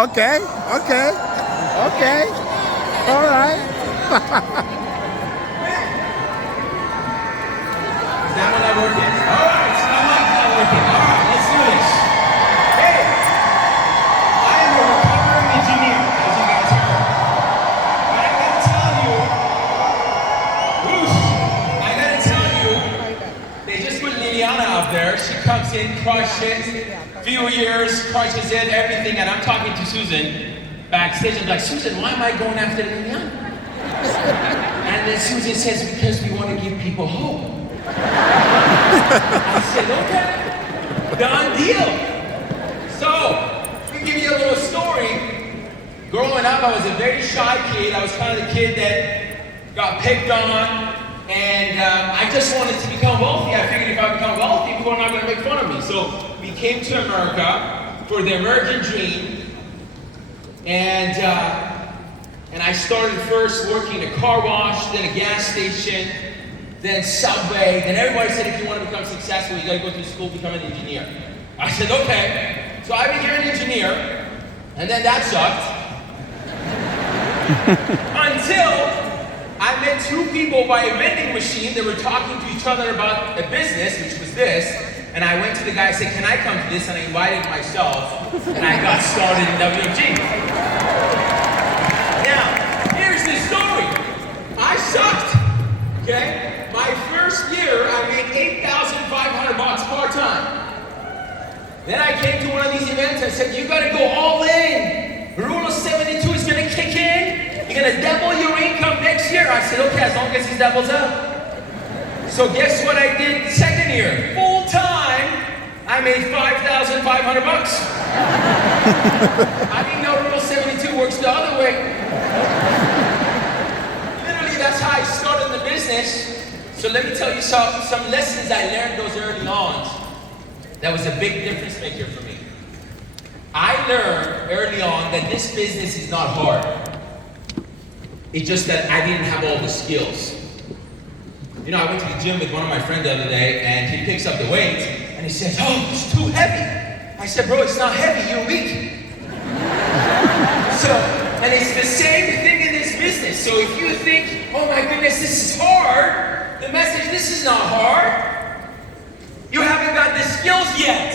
Okay, okay, okay. All right. Is that one not working? All right, it's not working. All right, let's do this. Hey, I am a recovering engineer, as you guys heard. But I gotta tell you, whoosh, I gotta tell you, they just put Liliana out there. She comes in, crushes it, few years, crushes it, everything. And I'm talking to Susan backstage. I'm like, Susan, why am I going after Liliana? And then Susan says, because we want to give people hope. I said, okay, done deal. So, let me give you a little story. Growing up, I was a very shy kid. I was kind of the kid that got picked on. And I just wanted to become wealthy. I figured if I become wealthy, people are not going to make fun of me. So, we came to America for the American dream. And I started first working a car wash, then a gas station, then Subway. Then everybody said, if you want to become successful, you got to go to school, become an engineer. I said, okay. So I became an engineer, and then that sucked. Until I met two people by a vending machine that were talking to each other about a business, which was this. And I went to the guy and said, can I come to this? And I invited myself, and I got started in WFG. Now, here's the story. I sucked, okay? My first year, I made $8,500 part-time. Then I came to one of these events and said, you gotta go all in. The rule of 72 is gonna kick in. You're gonna double your income next year. I said, okay, as long as he doubles up. So guess what I did second year? Full time, I made $5,500. I didn't know rule 72 works the other way. Literally, that's how I started the business. So let me tell you some lessons I learned those early on. That was a big difference maker for me. I learned early on that this business is not hard. It's just that I didn't have all the skills. You know, I went to the gym with one of my friends the other day, and he picks up the weight, and he says, oh, it's too heavy. I said, bro, it's not heavy, you're weak. And it's the same thing in this business. So if you think, oh my goodness, this is hard, the message, this is not hard. You haven't got the skills yet.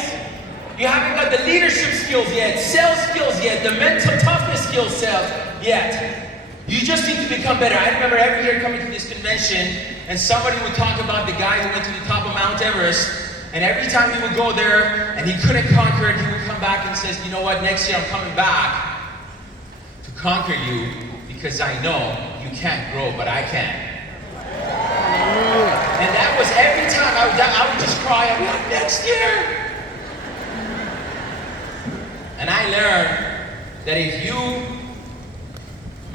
You haven't got the leadership skills yet, sales skills yet, the mental toughness skills yet. You just need to become better. I remember every year coming to this convention, and somebody would talk about the guy who went to the top of Mount Everest, and every time he would go there and he couldn't conquer it, he would come back and says, you know what, next year I'm coming back to conquer you because I know you can't grow, but I can. And that was every time I would just cry, I'd be like, next year. And I learned that if you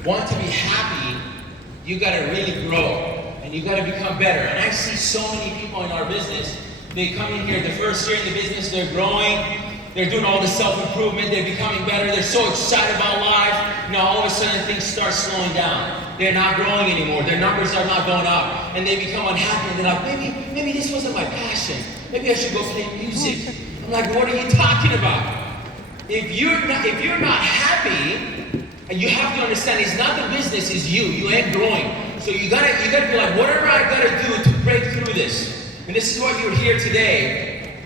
want to be happy, you gotta really grow and you gotta become better. And I see so many people in our business, they come in here the first year in the business, they're growing, they're doing all the self-improvement, they're becoming better, they're so excited about life. Now all of a sudden things start slowing down. They're not growing anymore, their numbers are not going up, and they become unhappy, and they're like, maybe this wasn't my passion. Maybe I should go play music. I'm like, what are you talking about? If you're not happy, and you have to understand, it's not the business, it's you. You ain't growing. So you gotta be like, whatever I gotta do to break through this. And this is why you're here today.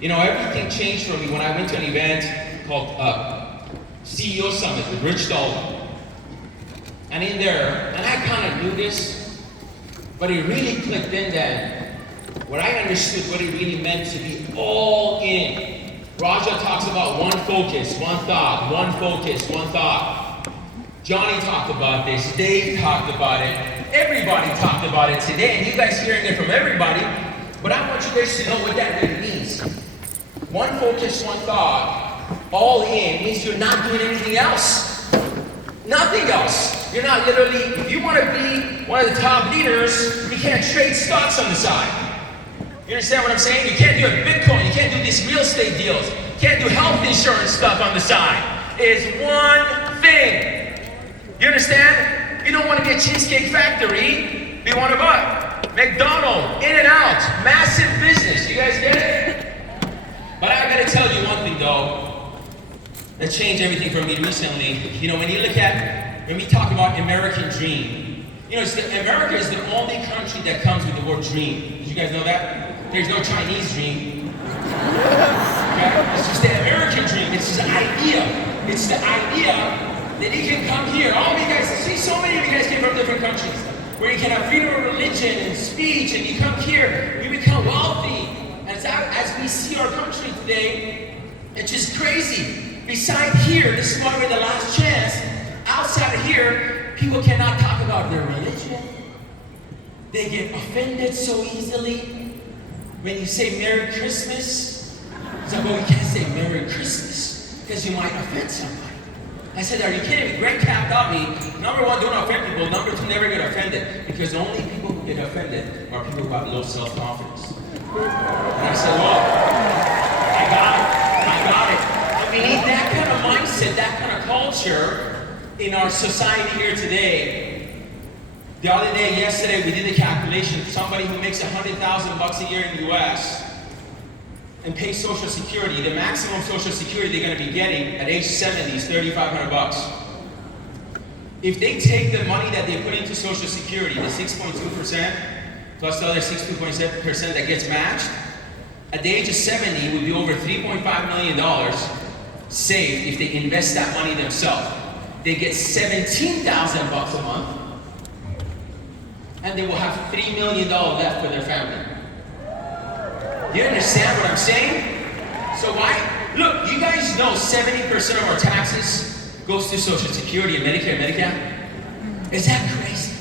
You know, everything changed for me when I went to an event called CEO Summit with Rich Dalton. And in there, and I kind of knew this, but it really clicked in then. What I understood what it really meant to be all in. Raja talks about one focus, one thought, one focus, one thought. Johnny talked about this, Dave talked about it, everybody talked about it today, and you guys hearing it from everybody, but I want you guys to know what that really means. One focus, one thought, all in means you're not doing anything else. Nothing else. You're not literally, if you want to be one of the top leaders, you can't trade stocks on the side. You understand what I'm saying? You can't do a Bitcoin, you can't do these real estate deals, you can't do health insurance stuff on the side. It's one thing. You understand? You don't want to be a Cheesecake Factory, you want to buy McDonald's, In-N-Out, massive business. You guys get it? But I gotta tell you one thing though, that changed everything for me recently. You know, when we talk about American dream, you know, America is the only country that comes with the word dream. Did you guys know that? There's no Chinese dream. Okay? It's just the American dream. It's just an idea. It's the idea that you can come here. All of you guys, see, so many of you guys came from different countries where you can have freedom of religion and speech, and you come here, you become wealthy. And as we see our country today, it's just crazy. Beside here, this is why we're the last chance. Outside of here, people cannot talk about their religion. They get offended so easily. When you say Merry Christmas, it's like, well, we can't say Merry Christmas because you might offend somebody. I said, are you kidding me? Greg capped on me. Number one, don't offend people. Number two, never get offended. Because the only people who get offended are people who have low self-confidence. And I said, well, I got it. And we need that kind of mindset, that kind of culture in our society here today. The other day, yesterday, we did a calculation. Somebody who makes $100,000 a year in the U.S. and pays Social Security, the maximum Social Security they're going to be getting at age 70 is $3,500. If they take the money that they put into Social Security, the 6.2%, plus the other 6.7% that gets matched, at the age of 70 it would be over $3.5 million saved if they invest that money themselves. They get $17,000 a month, and they will have $3 million left for their family. You understand what I'm saying? So why? Look, you guys know 70% of our taxes goes to Social Security and Medicare and Medicaid? Is that crazy?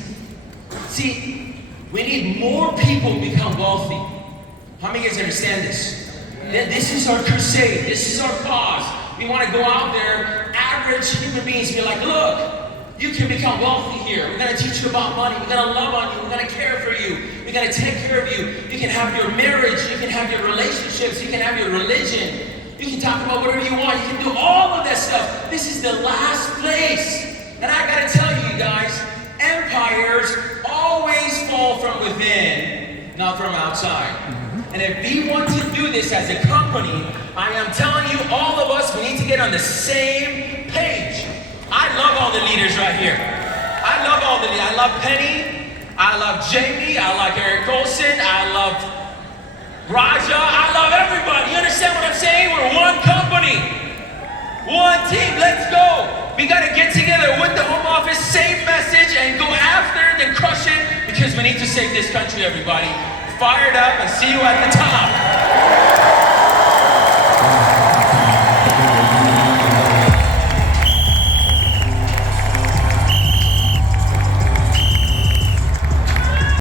See, we need more people to become wealthy. How many of you guys understand this? This is our crusade. This is our cause. We want to go out there, average human beings, be like, look, you can become wealthy here. We're going to teach you about money. We're going to love on you. We're going to care for you. We're going to take care of you. You can have your marriage. You can have your relationships. You can have your religion. You can talk about whatever you want. You can do all of that stuff. This is the last place. And I got to tell you guys, empires always fall from within, not from outside. And if we want to do this as a company, I am telling you, all of us, we need to get on the same page. I love all the leaders right here. I love all the leaders. I love Penny. I love Jamie. I like Eric Olson. I love Raja. I love everybody. You understand what I'm saying? We're one company. One team. Let's go. We got to get together with the Home Office, same message, and go after it and crush it because we need to save this country, everybody. Fired up and see you at the top.